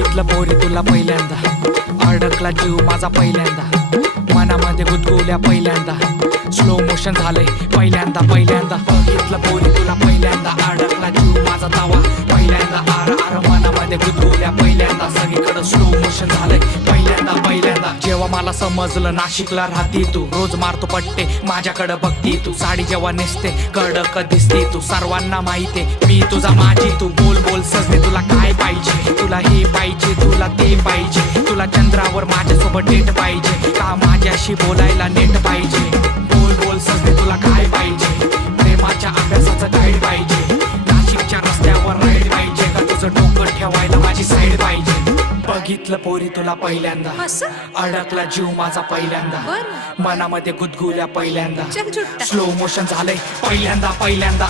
बघितलं पोरी तुला पहिल्यांदा, अडकला जीव माझा पहिल्यांदा, मनामध्ये गुदगुल्या पहिल्यांदा, स्लो मोशन झालंय पहिल्यांदा पहिल्यांदा. बघितलं पोरी तुला पहिल्यांदा, अडकला जीव माझा तवा पहिल्यांदा, आर आर मनामध्ये गुदगुल्या पहिल्यांदा, सगळीकडे स्लो मोशन झालंय पहिल्यांदा पहिल्यांदा. जेव्हा मला समजलं नाशिकला राहती तू, रोज मारतो पट्टे माझ्याकडे बघती तू, साडी जेव्हा नेसते कडक दिसते तू, सर्वांना माहिती मी तुझा माझी तू. बोल बोल सजने तुला काय पाहिजे, तुला हे पाहिजे तुला ते पाहिजे, तुला चंद्रावर माझ्यासोबत डेट पाहिजे का माझ्याशी बोलायला नेट पाहिजे. बोल बोल सजने तुला काय पाहिजे, प्रेमाच्या अभ्यासाचं गाईड पाहिजे, नाशिकच्या रस्त्यावर राईड पाहिजे का तुझं डोकं ठेवायला माझी साईड पाहिजे. बघितलं पोरी तुला पहिल्यांदा, अडकला जीव माझा पहिल्यांदा, मनामध्ये गुदगुल्या पहिल्यांदा, स्लो मोशन झालंय पहिल्यांदा पहिल्यांदा.